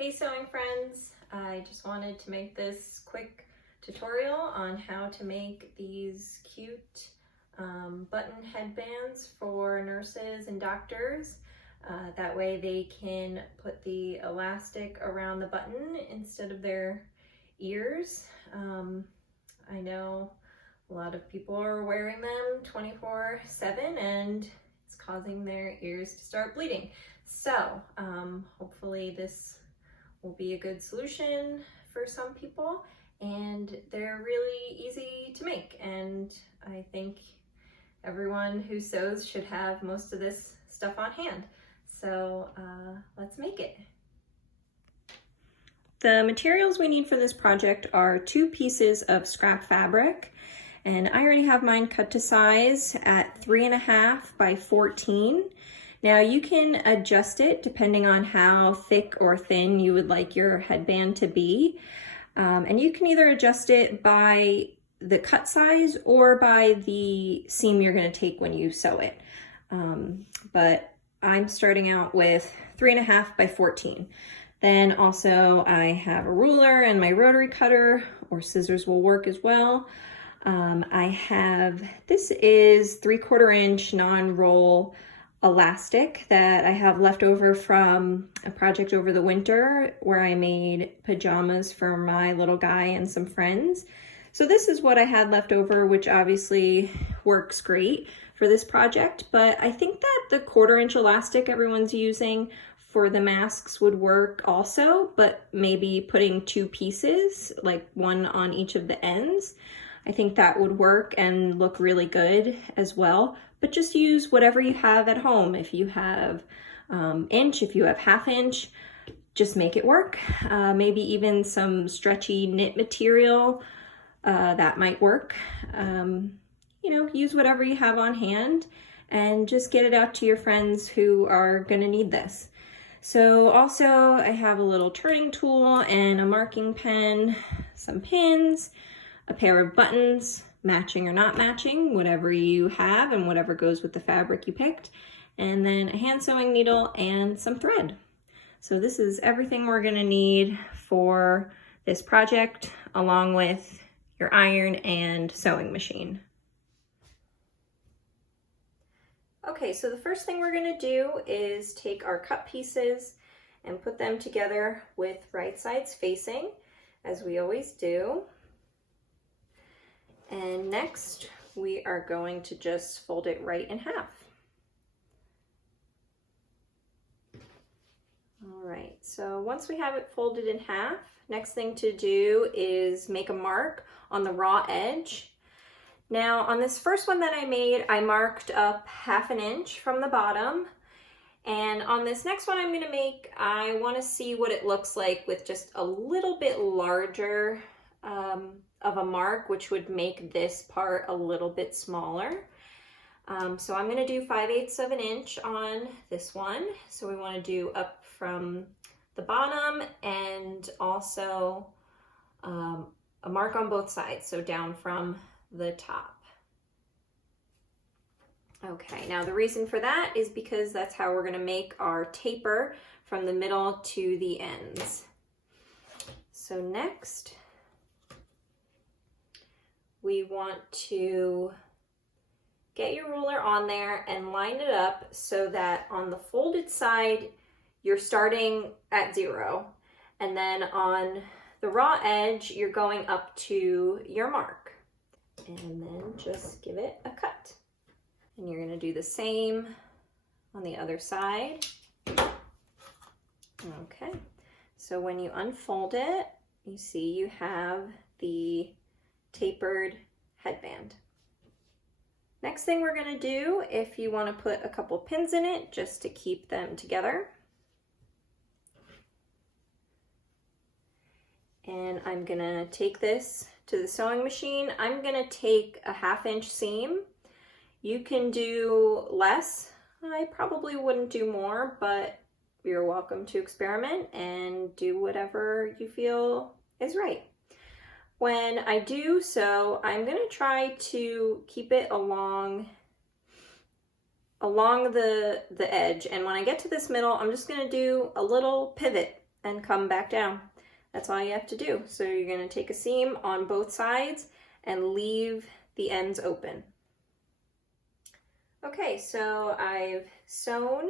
Hey sewing friends, I just wanted to make this quick tutorial on how to make these cute button headbands for nurses and doctors. That way they can put the elastic around the button instead of their ears. I know a lot of people are wearing them 24/7 and it's causing their ears to start bleeding. So hopefully this will be a good solution for some people, and they're really easy to make, and I think everyone who sews should have most of this stuff on hand. So let's make it. The materials we need for this project are 2 pieces of scrap fabric, and I already have mine cut to size at 3.5 by 14. Now you can adjust it depending on how thick or thin you would like your headband to be. And you can either adjust it by the cut size or by the seam you're going to take when you sew it. But I'm starting out with 3.5 by 14. Then also I have a ruler and my rotary cutter, or scissors will work as well. This is 3/4 inch non-roll elastic that I have left over from a project over the winter where I made pajamas for my little guy and some friends. So this is what I had left over, which obviously works great for this project, but I think that the 1/4 inch elastic everyone's using for the masks would work also, but maybe putting 2 pieces, like one on each of the ends, I think that would work and look really good as well. But just use whatever you have at home. If you have inch, if you have 1/2 inch, just make it work. Maybe even some stretchy knit material, that might work. You know, use whatever you have on hand and just get it out to your friends who are gonna need this. So also I have a little turning tool and a marking pen, some pins, a pair of buttons, matching or not matching, whatever you have and whatever goes with the fabric you picked, and then a hand sewing needle and some thread. So this is everything we're gonna need for this project, along with your iron and sewing machine. Okay, so the first thing we're gonna do is take our cut pieces and put them together with right sides facing, as we always do. And next, we are going to just fold it right in half. All right, so once we have it folded in half, next thing to do is make a mark on the raw edge. Now, on this first one that I made, I marked up 1/2 inch from the bottom. And on this next one I'm gonna make, I wanna see what it looks like with just a little bit larger of a mark, which would make this part a little bit smaller. So I'm gonna do 5/8 of an inch on this one. So we wanna do up from the bottom and also a mark on both sides, so down from the top. Okay, now the reason for that is because that's how we're gonna make our taper from the middle to the ends. So next, we want to get your ruler on there and line it up so that on the folded side, you're starting at 0. And then on the raw edge, you're going up to your mark. And then just give it a cut. And you're gonna do the same on the other side. Okay, so when you unfold it, you see you have the tapered headband. Next thing we're gonna do, if you wanna put a couple pins in it just to keep them together. And I'm gonna take this to the sewing machine. I'm gonna take a 1/2 inch seam. You can do less. I probably wouldn't do more, but you're welcome to experiment and do whatever you feel is right. When I do so, I'm gonna try to keep it along the edge, and when I get to this middle, I'm just gonna do a little pivot and come back down. That's all you have to do. So you're going to take a seam on both sides and leave the ends open. Okay, so I've sewn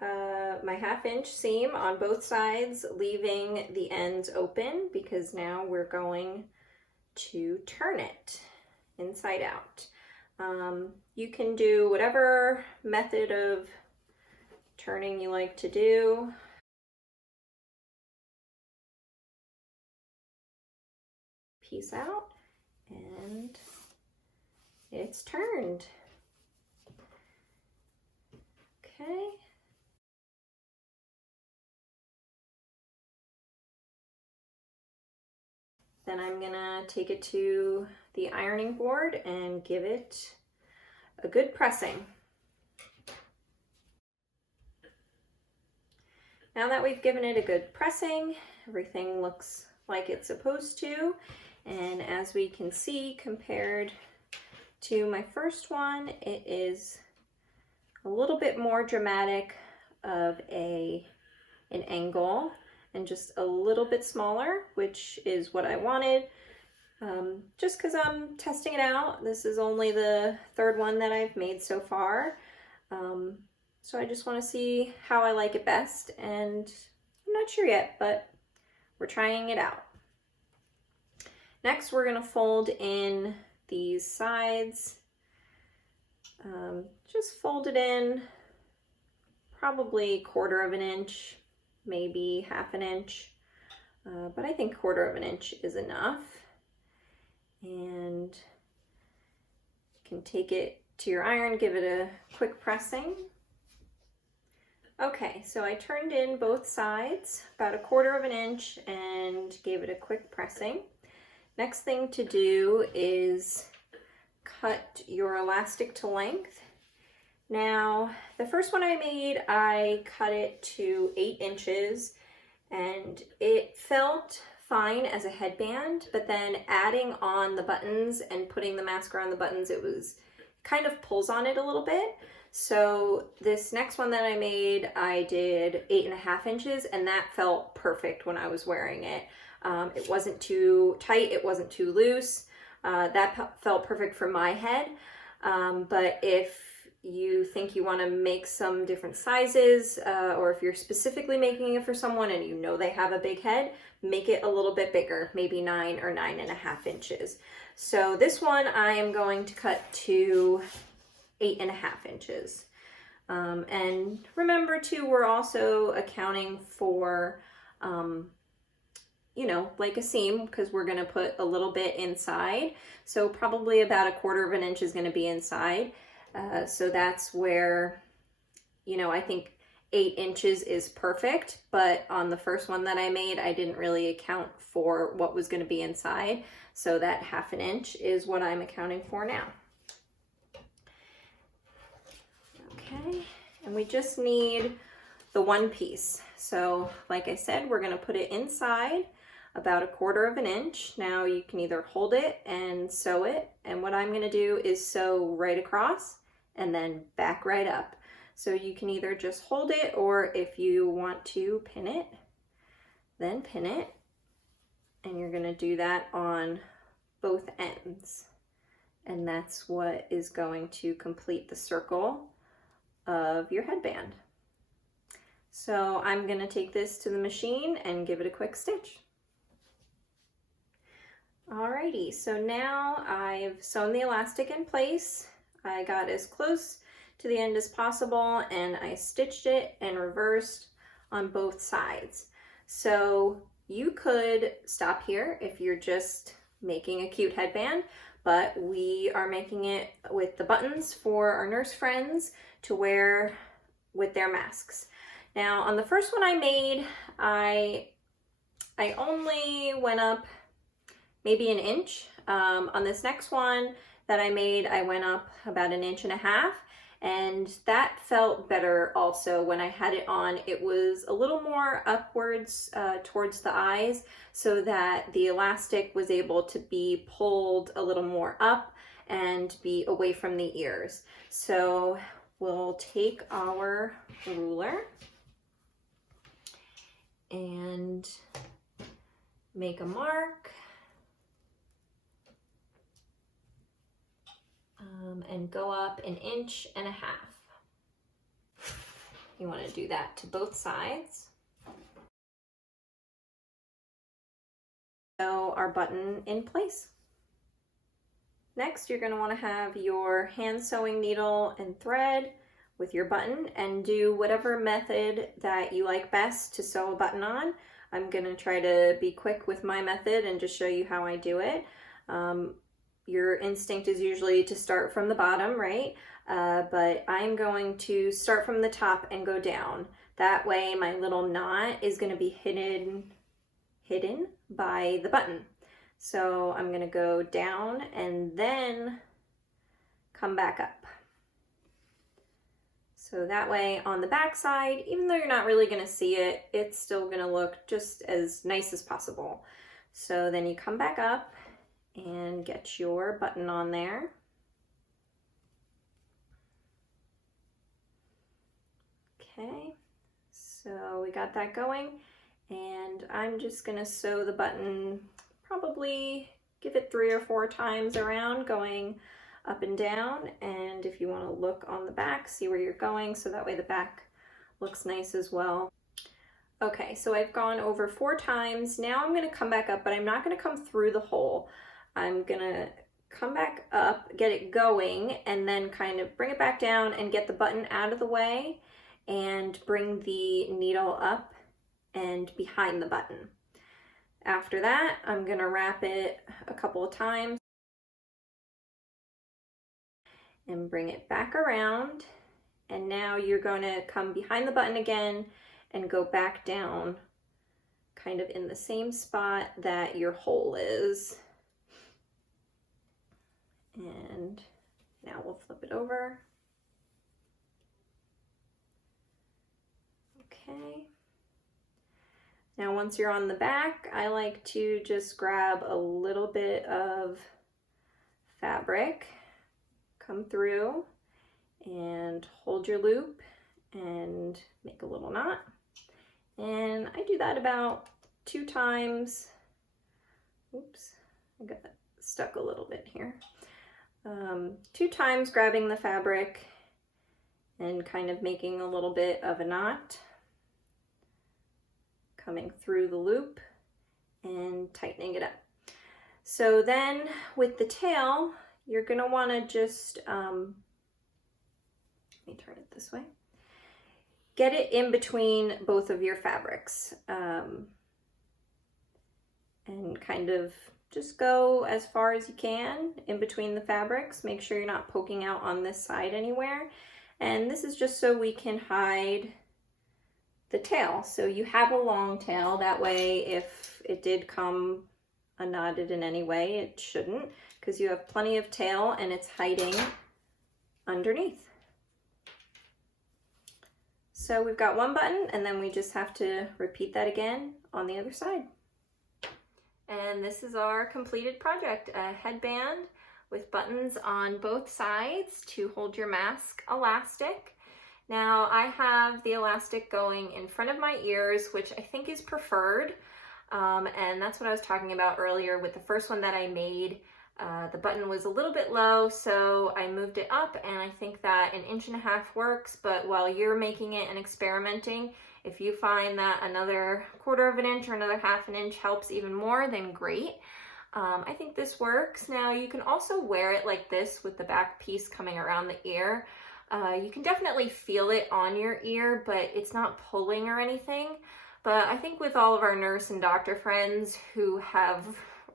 my 1/2 inch seam on both sides, leaving the ends open because now we're going to turn it inside out. You can do whatever method of turning you like to do. Piece out, and it's turned. Okay. Then I'm gonna take it to the ironing board and give it a good pressing. Now that we've given it a good pressing, everything looks like it's supposed to. And as we can see, compared to my first one, it is a little bit more dramatic of an angle and just a little bit smaller, which is what I wanted. Just because I'm testing it out. This is only the 3rd one that I've made so far. So I just want to see how I like it best, and I'm not sure yet, but we're trying it out. Next, we're going to fold in these sides. Just fold it in probably 1/4 of an inch, maybe 1/2 inch, but I think 1/4 of an inch is enough. And you can take it to your iron, give it a quick pressing. Okay, so I turned in both sides about 1/4 of an inch and gave it a quick pressing. Next thing to do is cut your elastic to length. Now, the first one I made, I cut it to 8 inches, and it felt fine as a headband, but then adding on the buttons and putting the mascara on the buttons, it was kind of pulls on it a little bit. So this next one that I made, I did 8.5 inches, and that felt perfect when I was wearing it. It wasn't too tight, it wasn't too loose. That felt perfect for my head. But if you think you want to make some different sizes, or if you're specifically making it for someone and you know they have a big head, make it a little bit bigger, maybe 9 or 9.5 inches. So this one I am going to cut to 8.5 inches. And remember too, we're also accounting for, you know, like a seam, because we're going to put a little bit inside. So probably about 1/4 of an inch is going to be inside. So that's where, you know, I think 8 inches is perfect, but on the first one that I made, I didn't really account for what was going to be inside. So that 1/2 inch is what I'm accounting for now. Okay, and we just need the one piece. So like I said, we're going to put it inside about 1/4 of an inch. Now you can either hold it and sew it, and what I'm going to do is sew right across and then back right up. So you can either just hold it, or if you want to pin it, then pin it. And you're going to do that on both ends. And that's what is going to complete the circle of your headband. So I'm going to take this to the machine and give it a quick stitch. Alrighty, so now I've sewn the elastic in place. I got as close to the end as possible, and I stitched it and reversed on both sides. So you could stop here if you're just making a cute headband, but we are making it with the buttons for our nurse friends to wear with their masks. Now on the first one I made, I only went up maybe 1 inch. On this next one that I made, I went up about 1.5 inches, and that felt better also when I had it on. It was a little more upwards towards the eyes, so that the elastic was able to be pulled a little more up and be away from the ears. So we'll take our ruler and make a mark. And go up 1.5 inches. You want to do that to both sides. So our button in place. Next, you're going to want to have your hand sewing needle and thread with your button and do whatever method that you like best to sew a button on. I'm going to try to be quick with my method and just show you how I do it. Your instinct is usually to start from the bottom, right? But I'm going to start from the top and go down. That way my little knot is going to be hidden by the button. So I'm going to go down and then come back up. So that way on the back side, even though you're not really going to see it, it's still going to look just as nice as possible. So then you come back up and get your button on there. Okay, so we got that going, and I'm just gonna sew the button, probably give it 3 or 4 times around, going up and down. And if you want to look on the back, see where you're going, so that way the back looks nice as well. Okay, so I've gone over 4 times. Now I'm going to come back up, but I'm not going to come through the hole. I'm going to come back up, get it going, and then kind of bring it back down and get the button out of the way and bring the needle up and behind the button. After that, I'm going to wrap it a couple of times and bring it back around. And now you're going to come behind the button again and go back down kind of in the same spot that your hole is. And now we'll flip it over. Okay. Now once you're on the back, I like to just grab a little bit of fabric, come through and hold your loop and make a little knot. And I do that about 2 times. Oops, I got that stuck a little bit here. 2 times grabbing the fabric and kind of making a little bit of a knot, coming through the loop and tightening it up. So then with the tail, you're gonna wanna just, let me turn it this way, get it in between both of your fabrics, and kind of just go as far as you can in between the fabrics. Make sure you're not poking out on this side anywhere. And this is just so we can hide the tail. So you have a long tail, that way if it did come unknotted in any way, it shouldn't, because you have plenty of tail and it's hiding underneath. So we've got one button, and then we just have to repeat that again on the other side. And this is our completed project, a headband with buttons on both sides to hold your mask elastic. Now I have the elastic going in front of my ears, which I think is preferred. And that's what I was talking about earlier with the first one that I made. The button was a little bit low, so I moved it up, and I think that 1.5 inches works. But while you're making it and experimenting, if you find that another 1/4 of an inch or another 1/2 inch helps even more, then great. I think this works. Now you can also wear it like this with the back piece coming around the ear. You can definitely feel it on your ear, but it's not pulling or anything. But I think with all of our nurse and doctor friends who have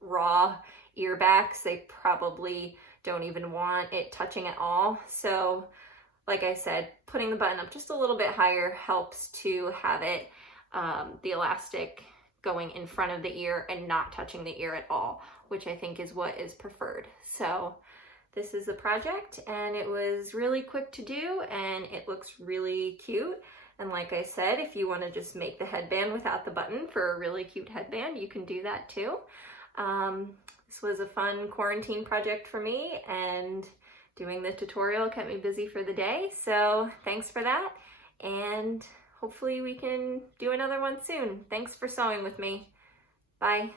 raw ear backs, they probably don't even want it touching at all. So like I said, putting the button up just a little bit higher helps to have it, the elastic going in front of the ear and not touching the ear at all, which I think is what is preferred. So this is the project, and it was really quick to do, and it looks really cute. And like I said, if you want to just make the headband without the button for a really cute headband, you can do that too. This was a fun quarantine project for me, and doing the tutorial kept me busy for the day. So thanks for that, and hopefully we can do another one soon. Thanks for sewing with me. Bye.